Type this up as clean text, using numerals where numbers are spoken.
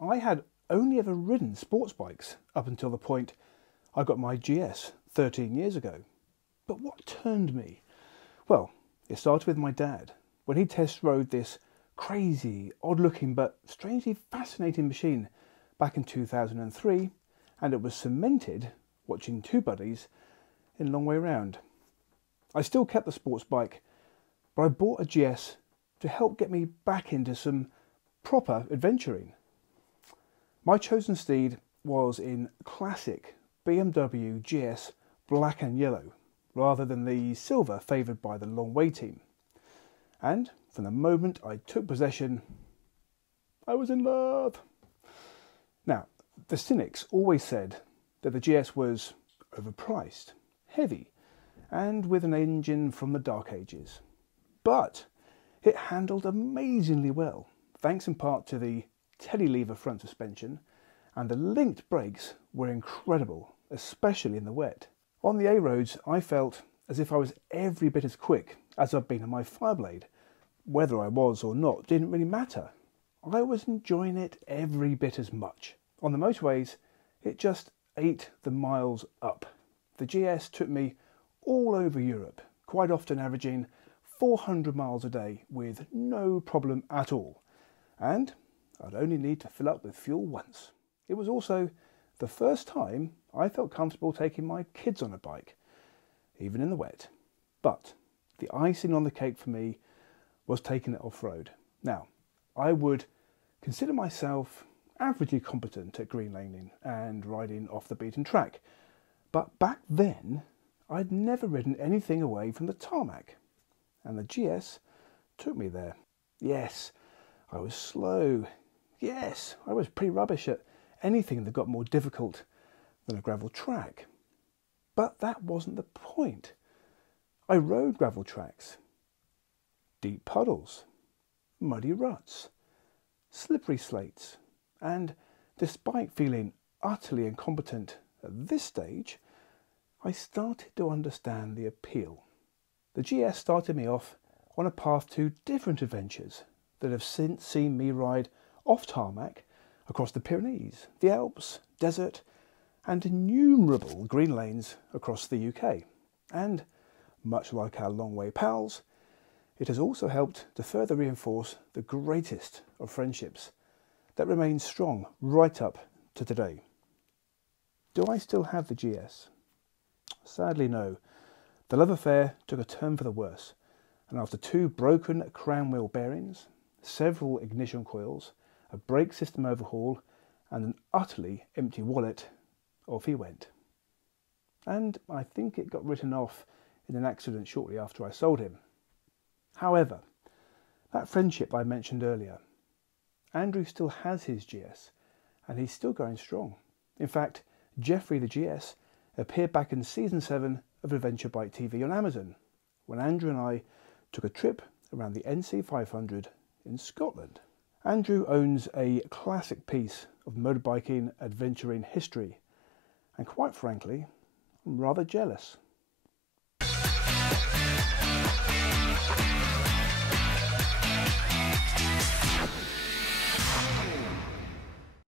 I had only ever ridden sports bikes up until the point I got my GS 13 years ago. But what turned me? Well, it started with my dad when he test rode this crazy, odd-looking but strangely fascinating machine back in 2003, and it was cemented watching two buddies in Long Way Round. I still kept the sports bike, but I bought a GS to help get me back into some proper adventuring. My chosen steed was in classic BMW GS black and yellow, rather than the silver favoured by the Long Way team. And from the moment I took possession, I was in love. Now, the cynics always said that the GS was overpriced, heavy, and with an engine from the dark ages. But it handled amazingly well, thanks in part to the telelever front suspension, and the linked brakes were incredible, especially in the wet. On the A roads, I felt as if I was every bit as quick as I'd been on my Fireblade. Whether I was or not didn't really matter. I was enjoying it every bit as much. On the motorways, it just ate the miles up. The GS took me all over Europe, quite often averaging 400 miles a day with no problem at all. And I'd only need to fill up with fuel once. It was also the first time I felt comfortable taking my kids on a bike, even in the wet. But the icing on the cake for me was taking it off-road. Now, I would consider myself averagely competent at green laning and riding off the beaten track. But back then, I'd never ridden anything away from the tarmac. And the GS took me there. Yes, I was slow. Yes, I was pretty rubbish at anything that got more difficult than a gravel track. But that wasn't the point. I rode gravel tracks, deep puddles, muddy ruts, slippery slates, and despite feeling utterly incompetent at this stage, I started to understand the appeal. The GS started me off on a path to different adventures that have since seen me ride off tarmac across the Pyrenees, the Alps, desert, and innumerable green lanes across the UK. And, much like our Long Way pals, it has also helped to further reinforce the greatest of friendships that remain strong right up to today. Do I still have the GS? Sadly, no. The love affair took a turn for the worse, and after two broken crown wheel bearings, several ignition coils, a brake system overhaul, and an utterly empty wallet, off he went. And I think it got written off in an accident shortly after I sold him. However, that friendship I mentioned earlier, Andrew still has his GS, and he's still going strong. In fact, Jeffrey the GS appeared back in Season 7 of Adventure Bike TV on Amazon, when Andrew and I took a trip around the NC 500 in Scotland. Andrew owns a classic piece of motorbiking adventuring history, and quite frankly, I'm rather jealous.